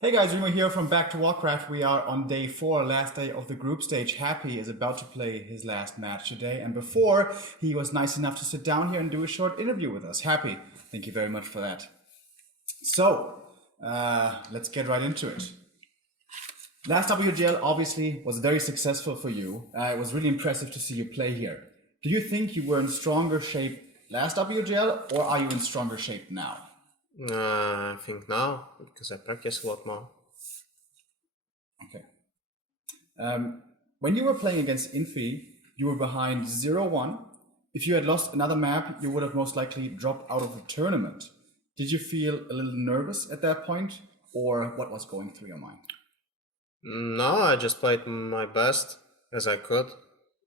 Hey guys, Remo here from Back to Warcraft. We are on day 4, last day of the group stage. Happy is about to play his last match today, and before he was nice enough to sit down here and do a short interview with us. Happy, thank you very much for that. So, let's get right into it. Last WGL obviously was very successful for you. It was really impressive to see you play here. Do you think you were in stronger shape last WGL, or are you in stronger shape now? I think now, because I practice a lot more. Okay. When you were playing against Infi, you were behind 0-1. If you had lost another map, you would have most likely dropped out of the tournament. Did you feel a little nervous at that point, or what was going through your mind? No, I just played my best as I could.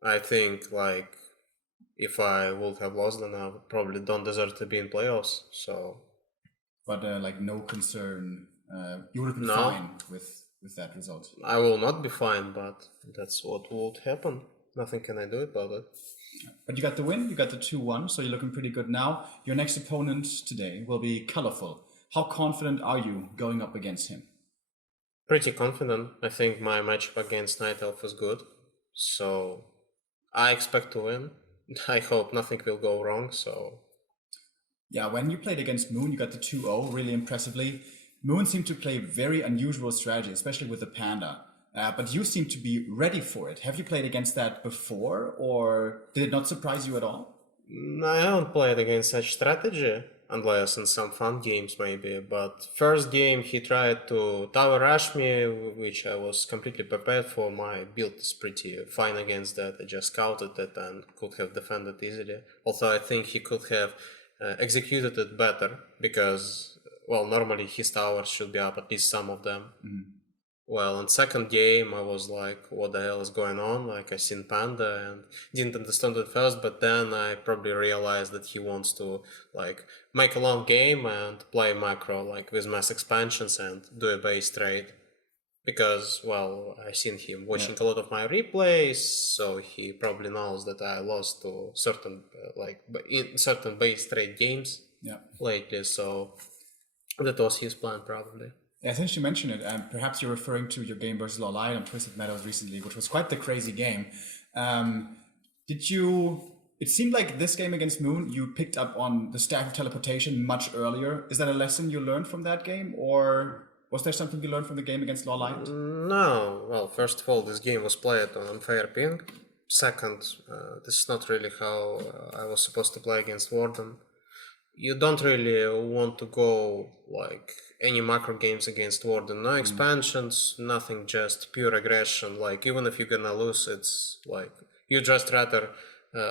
I think, if I would have lost, then I probably don't deserve to be in playoffs. So, But no concern. You would have been no, fine with that result. I will not be fine, but that's what would happen. Nothing can I do about it. But you got the win. You got the 2-1, so you're looking pretty good now. Your next opponent today will be Colorful. How confident are you going up against him? Pretty confident. I think my matchup against Night Elf was good. So, I expect to win. I hope nothing will go wrong, so Yeah, when you played against Moon, you got the 2-0 really impressively. Moon seemed to play very unusual strategy, especially with the Panda. But you seem to be ready for it. Have you played against that before, or did it not surprise you at all? I haven't played against such strategy, unless in some fun games maybe, but first game he tried to tower rush me, which I was completely prepared for. My build is pretty fine against that. I just scouted it and could have defended easily. Although I think he could have executed it better, because, well, normally his towers should be up, at least some of them. Well, in second game, I was like, what the hell is going on? Like, I seen Panda and didn't understand it first, but then I probably realized that he wants to, make a long game and play macro, with mass expansions and do a base trade. Because, well, I seen him watching a lot of my replays, so he probably knows that I lost to certain, in certain base trade games lately, so that was his plan, probably. Yeah, since you mentioned it, perhaps you're referring to your game versus Lolai on Twisted Meadows recently, which was quite the crazy game. Did you? It seemed like this game against Moon, you picked up on the stack of teleportation much earlier. Is that a lesson you learned from that game, or was there something you learned from the game against Lolai? No, well, first of all, this game was played on unfair ping. Second, this is not really how I was supposed to play against Warden. You don't really want to go any macro games against Warden. No expansions, nothing, just pure aggression. Like, even if you're gonna lose, it's like you just rather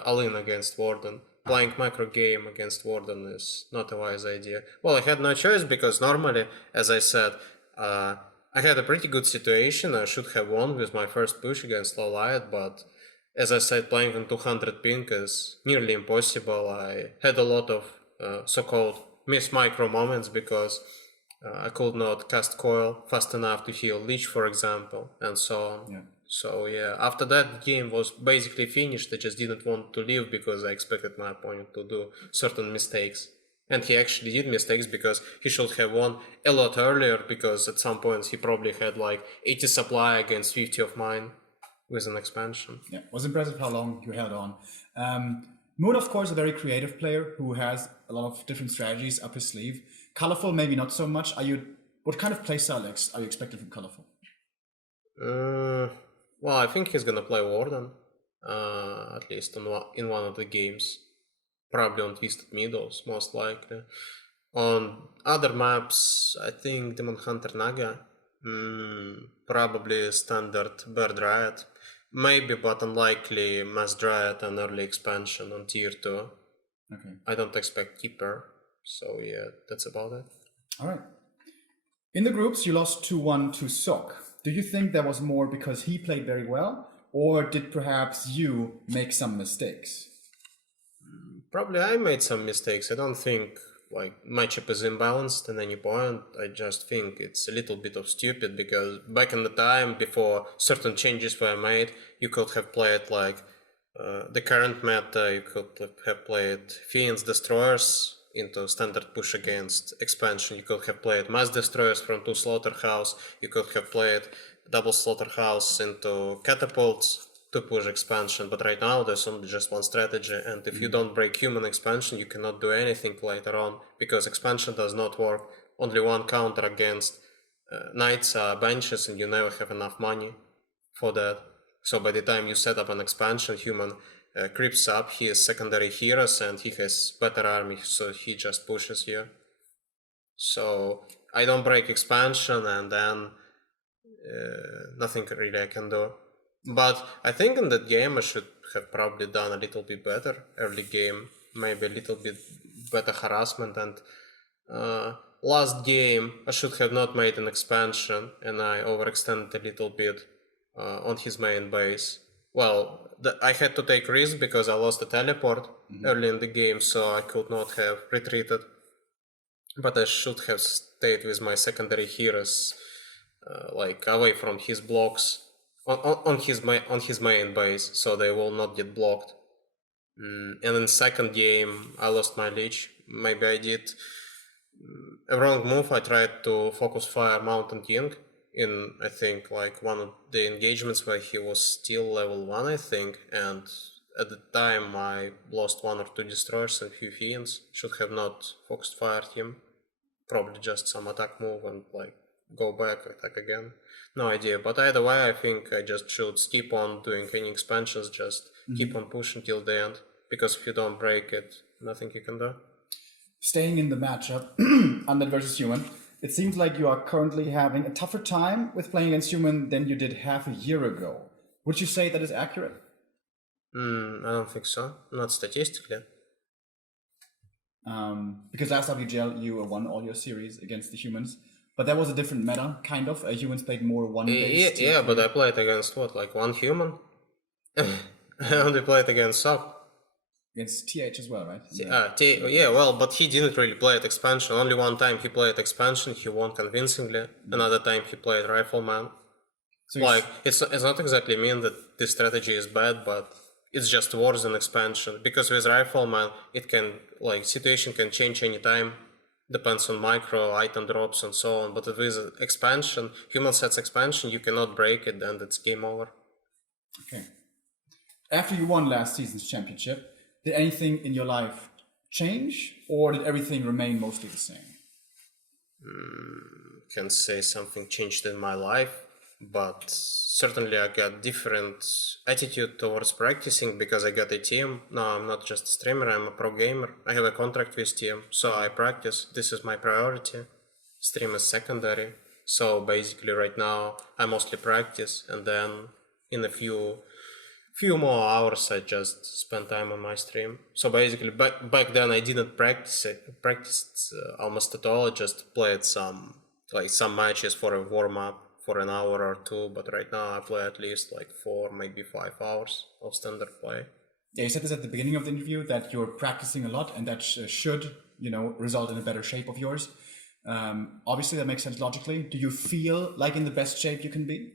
all in against Warden. Playing macro game against Warden is not a wise idea. Well, I had no choice because normally, as I said, I had a pretty good situation. I should have won with my first push against Loliad, but as I said, playing on 200 ping is nearly impossible. I had a lot of so-called miss micro moments because I could not cast coil fast enough to heal Lich, for example, and so on. Yeah. So yeah, after that, the game was basically finished. I just didn't want to leave because I expected my opponent to do certain mistakes. And he actually did mistakes because he should have won a lot earlier, because at some points he probably had 80 supply against 50 of mine with an expansion. Yeah, it was impressive how long you held on. Moon, of course, a very creative player who has a lot of different strategies up his sleeve. Colorful, maybe not so much. What kind of playstyle are you expecting from Colorful? Well, I think he's gonna play Warden, at least in one of the games. Probably on Twisted Meadows, most likely. On other maps, I think Demon Hunter Naga, probably standard Bear Dryad, maybe, but unlikely Mass Dryad and early expansion on tier 2. Okay. I don't expect Keeper, so yeah, that's about it. All right. In the groups, you lost 2-1 to Sok. Do you think that was more because he played very well, or did perhaps you make some mistakes? Probably I made some mistakes. I don't think matchup is imbalanced at any point. I just think it's a little bit of stupid, because back in the time before certain changes were made, you could have played the current meta. You could have played Fiend's Destroyers into standard push against expansion. You could have played mass destroyers from 2 slaughterhouse. You could have played double slaughterhouse into catapults to push expansion. But right now there's only just one strategy, and if you don't break human expansion, you cannot do anything later on because expansion does not work. Only one counter against knights are benches, and you never have enough money for that. So by the time you set up an expansion, human creeps up, he has secondary heroes and he has better army, so he just pushes you. So I don't break expansion, and then nothing really I can do. But I think in that game I should have probably done a little bit better early game, maybe a little bit better harassment, and last game I should have not made an expansion, and I overextended a little bit on his main base. Well, I had to take risk because I lost the teleport early in the game, so I could not have retreated. But I should have stayed with my secondary heroes, like away from his blocks on his main base, so they will not get blocked. And in second game, I lost my leech. Maybe I did a wrong move. I tried to focus fire Mountain King in, I think, like one of the engagements where he was still level 1, I think, and at the time I lost 1 or 2 destroyers and few fiends. Should have not focused fired him. Probably just some attack move and like go back, attack again. No idea, but either way I think I just should skip on doing any expansions, just keep on pushing till the end, because if you don't break it, nothing you can do. Staying in the matchup, Undead versus Human, it seems like you are currently having a tougher time with playing against Human than you did half a year ago. Would you say that is accurate? I don't think so, not statistically. Because last WGL you won all your series against the Humans, but that was a different meta, kind of. Humans played more one-based. Yeah, but I played against what, like one human? I only played against Sock. Against TH as well, right? Yeah, well, but he didn't really play at expansion. Only one time he played expansion, he won convincingly. Another time he played Rifleman. So like, it's not exactly mean that this strategy is bad, but it's just worse than expansion. Because with Rifleman, it can, like, situation can change anytime. Depends on micro, item drops, and so on. But with expansion, human sets expansion, you cannot break it, and it's game over. Okay. After you won last season's championship, did anything in your life change, or did everything remain mostly the same? Can't say something changed in my life, but certainly I got different attitude towards practicing because I got a team. Now I'm not just a streamer, I'm a pro gamer. I have a contract with team, so I practice. This is my priority. Stream is secondary. So basically right now I mostly practice, and then in a few more hours I just spend time on my stream. So basically back then I didn't practice almost at all. I just played some matches for a warm-up for an hour or 2, but right now I play at least like 4, maybe 5 hours of standard play. Yeah, you said this at the beginning of the interview, that you're practicing a lot, and that should, result in a better shape of yours. Obviously that makes sense logically. Do you feel like in the best shape you can be?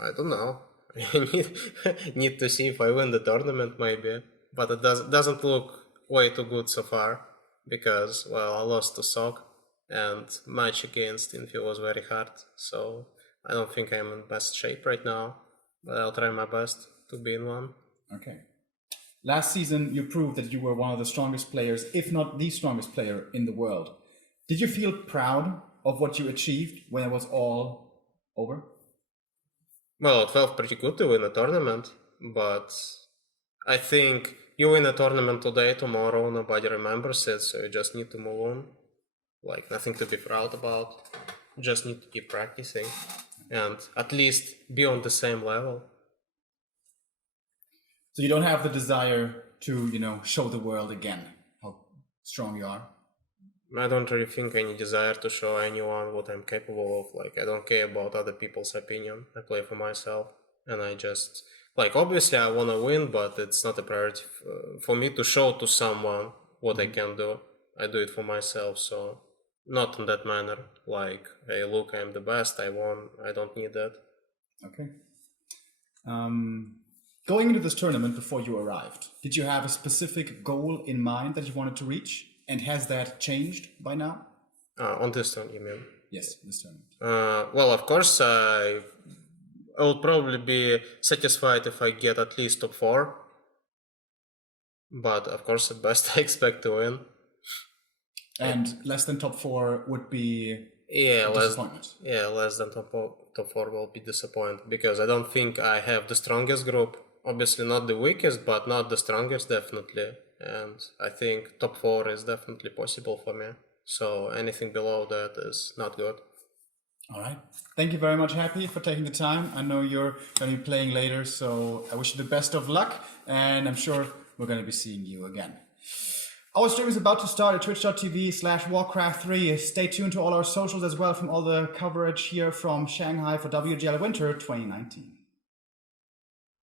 I don't know. I need to see if I win the tournament maybe, but it doesn't look way too good so far because, well, I lost to Sok and match against Infi was very hard, so I don't think I'm in best shape right now, but I'll try my best to be in one. Okay. Last season you proved that you were one of the strongest players, if not the strongest player in the world. Did you feel proud of what you achieved when it was all over? Well, it felt pretty good to win a tournament, but I think you win a tournament today, tomorrow nobody remembers it, so you just need to move on. Like, nothing to be proud about. Just need to keep practicing and at least be on the same level. So you don't have the desire to, show the world again how strong you are? I don't really think any desire to show anyone what I'm capable of. Like, I don't care about other people's opinion. I play for myself, and I just, like, obviously I want to win, but it's not a priority for me to show to someone what I can do. I do it for myself, so not in that manner. Like, hey, look, I'm the best, I won, I don't need that. Okay. Going into this tournament before you arrived, did you have a specific goal in mind that you wanted to reach? And has that changed by now? On this turn, you mean? Yes, this tournament. Well, of course, I will probably be satisfied if I get at least top 4. But of course, at best, I expect to win. And less than top 4 would be disappointment. Less than top 4 will be disappointed, because I don't think I have the strongest group. Obviously not the weakest, but not the strongest, definitely. And I think top 4 is definitely possible for me. So anything below that is not good. All right. Thank you very much, Happy, for taking the time. I know you're going to be playing later, so I wish you the best of luck. And I'm sure we're going to be seeing you again. Our stream is about to start at twitch.tv/Warcraft3. Stay tuned to all our socials as well from all the coverage here from Shanghai for WGL Winter 2019.